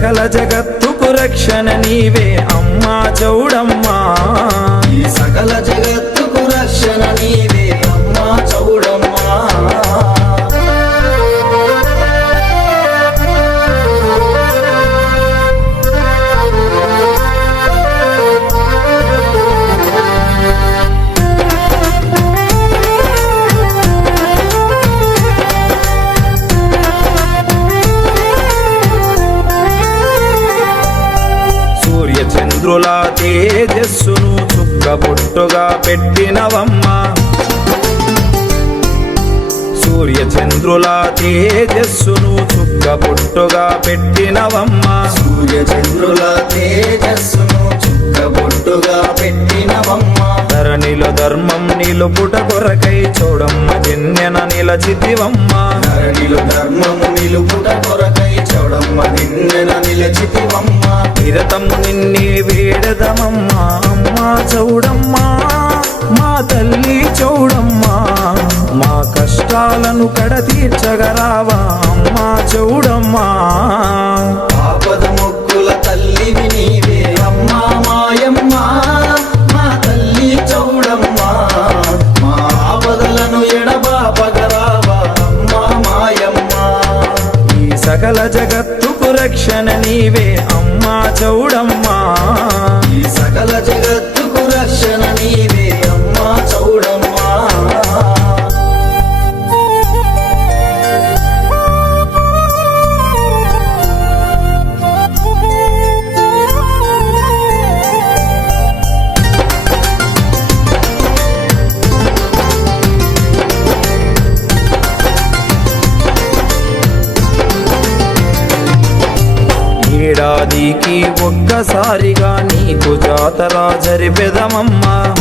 సకల జగత్తుకు రక్షణ నీవే అమ్మా చౌడమ్మా. ఈ సకల జగత్తుకు రక్షణ రుద్రుల తేజస్సును చుక్కబొట్టుగా పెట్టినవమ్మా. సూర్యచంద్రుల తేజస్సును చుక్కబొట్టుగా పెట్టినవమ్మా. సూర్యచంద్రుల తేజస్సును ధర్మం నిలుపుట కొరకై చూడమ్మ జన్యన నిలచితివమ్మా. ధరణిలో ధర్మము నిలుపుట కొరకై చౌడమ్మ నిన్నెన నిలచితివమ్మ. నిరతము నిన్నే వేడదమమ్మా అమ్మా చౌడమ్మా మా తల్లి చౌడమ్మా మా కష్టాలను కడ తీర్చగరావా అమ్మా చౌడమ్మా. నీవే అమ్మా చౌడమ్మ. ఏడాదికి ఒక్కసారిగా నీకు జాతర జరిపెదమమ్మా.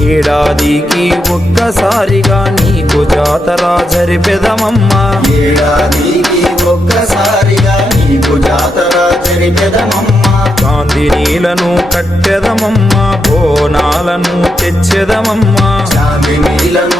ఏడాదికి ఒక్కసారిగా నీకు జాతర జరిపెదమమ్మా. ఏడాదికి ఒక్కసారిగా నీకు జాతర జరిపెదమమ్మా. కాంతి నీలను కట్టెదమమ్మా బోనాలను తెచ్చెదమమ్మా. చాందినీలను కట్టెదమమ్మా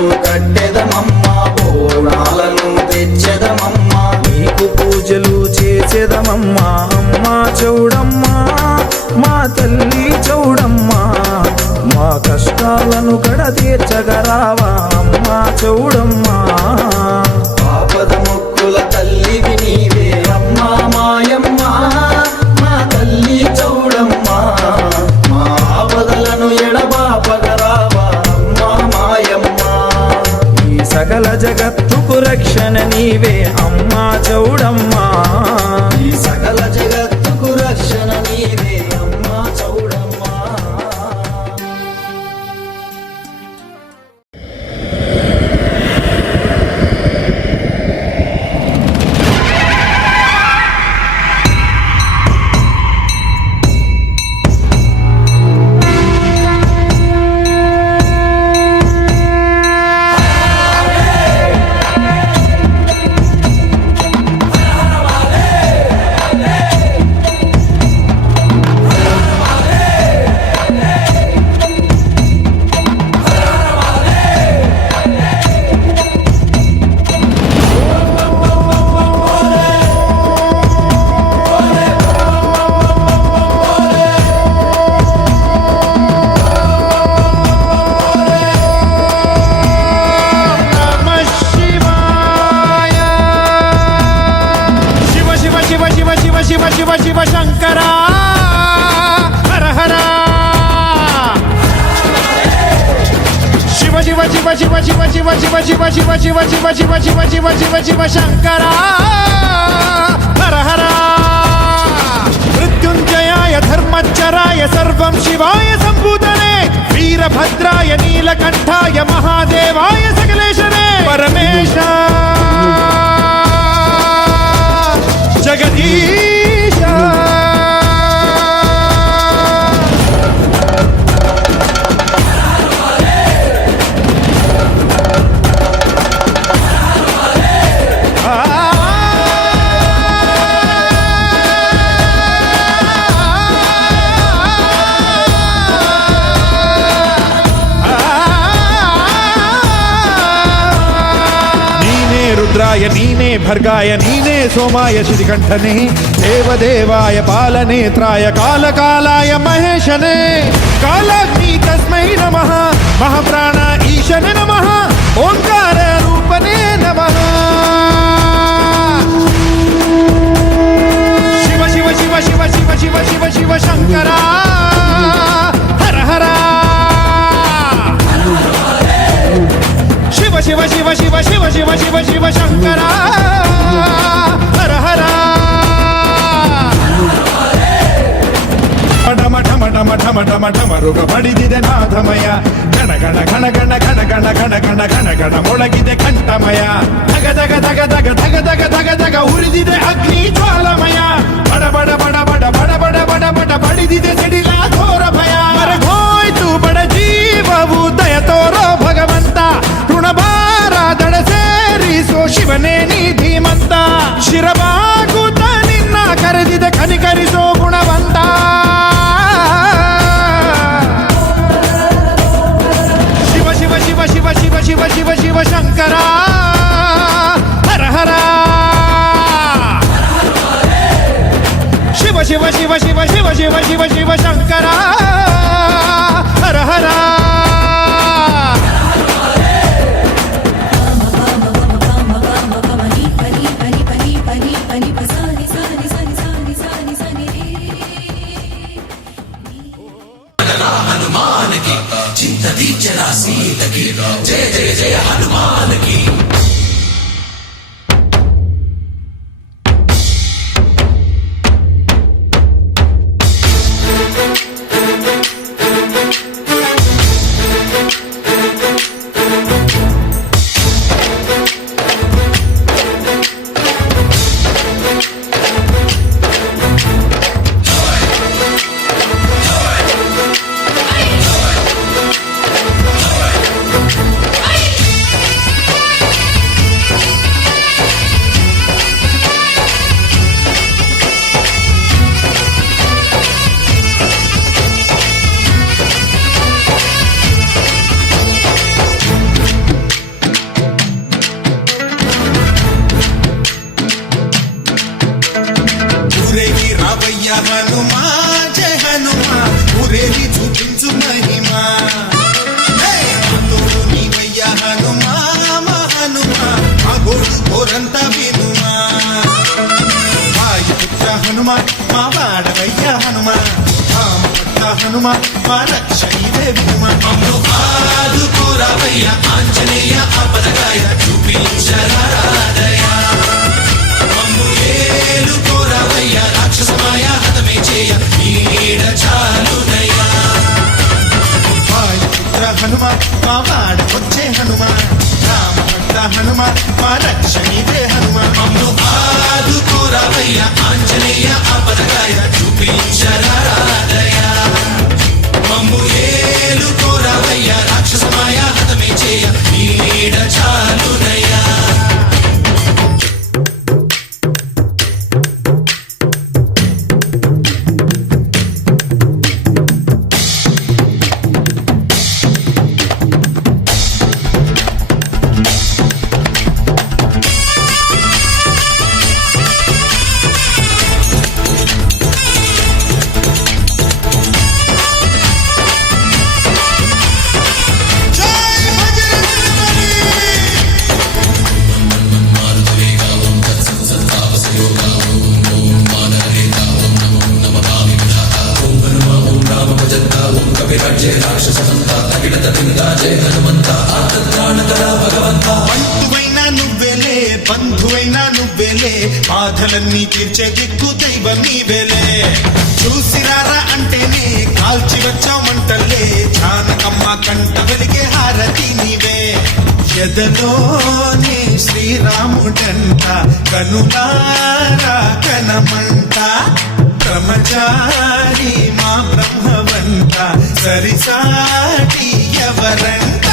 శివ శివ శివ శివ శివ శంకర హర హర శివ శివ శివ శివ శివ శివ శివ శివ శివ శివ శివ శివ శివ శివ శివ శివ శంకర హర హర మృత్యుంజయాయ ధర్మచ్చరాయ సర్వం శివాయ సంభూతనే వీరభద్రాయ నీలకంఠాయ మహాదేవాయ సకలేశ रुद्राय नीने भर्गाय नीने सोमाय श्रीकण्ठने देवदेवाय पालनेत्राय, कालकालाय महेशने। कालाग्नि तस्मै नमः महाप्राण ईशने नमः ओङ्कार रूपने नमः। ಠಮಠಮರುಗ ಬಡಿದಿದೆ ನಾಥಮಯ ಗಣಗಣ ಗಣಗಣ ಗಣಗಣ ಗಣಗಣ ಗಣಗಣ ಮೊಳಗಿದೆ ಕಂಠಮಯ ಧಗ ಧಗ ಧಗ ಧಗ ಧಗ ಧಗ ಧಗ ಧಗ ಉರಿದಿದೆ ಅಗ್ನಿ ಜ್ವಾಲಮಯ ಬಡ ಬಡ ಬಡ ಬಡ ಬಡ ಬಡ ಬಡ ಬಡ ಬಡಿದಿದೆ ಸಿಡಿಲ శివ శివ శివ శివ శివ శివ శంకర. హర హర. హనుమానికి చింత దీక్ష సీతకి హనుమ మా లక్ష దేవి మమ్ము కాదు కురవయ్య ఆంజనేయ అపదగాయ చూపించరాదయ మమ్ము ఏలు కురవయ్య రాక్షసమాయ హతమే చేయ. తీర్చే దిక్కు దైవం నీవేలే. చూసిరారా అంటేనే కాల్చి వచ్చామంటలే. జానకమ్మ కంట వెలిగే హారతి నీవే. ఎదలోనే శ్రీరాముడంట కనులారా కనమంట. బ్రహ్మచారి మా బ్రహ్మవంట సరిసాటి ఎవరంట?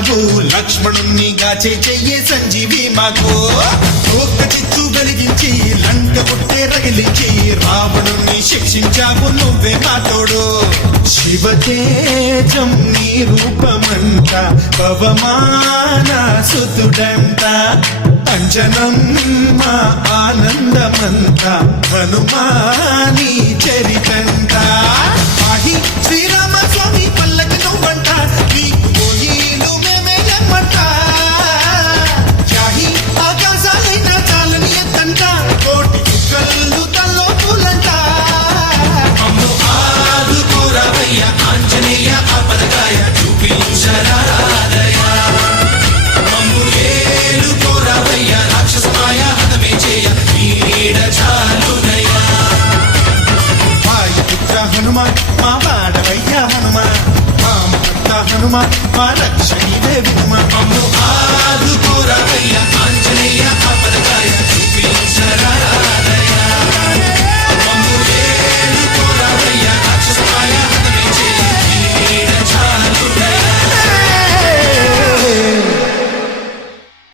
మింగావు లక్ష్మణుణ్ణి గాచే చెయ్యే సంజీవి మాకు. ఒక్క చిత్తు వెలిగించి లంక కొట్టే రగిలించి రావణుణ్ణి శిక్షించావు నువ్వే మాతోడు. శివతేజం నీ రూపమంట పవమాన సుతుడంట అంజనం మా ఆనందమంత హనుమాని చరితంట. ఆహి శ్రీరామ హనుమ మా బాడవయ్య హనుమ మా భక్త హనుమ మా లక్ష్మీ దేవి హనుమ మమ్ము ఆదుకోరవయ్య ఆంజనేయ అపదకాయ చూపించరాలయ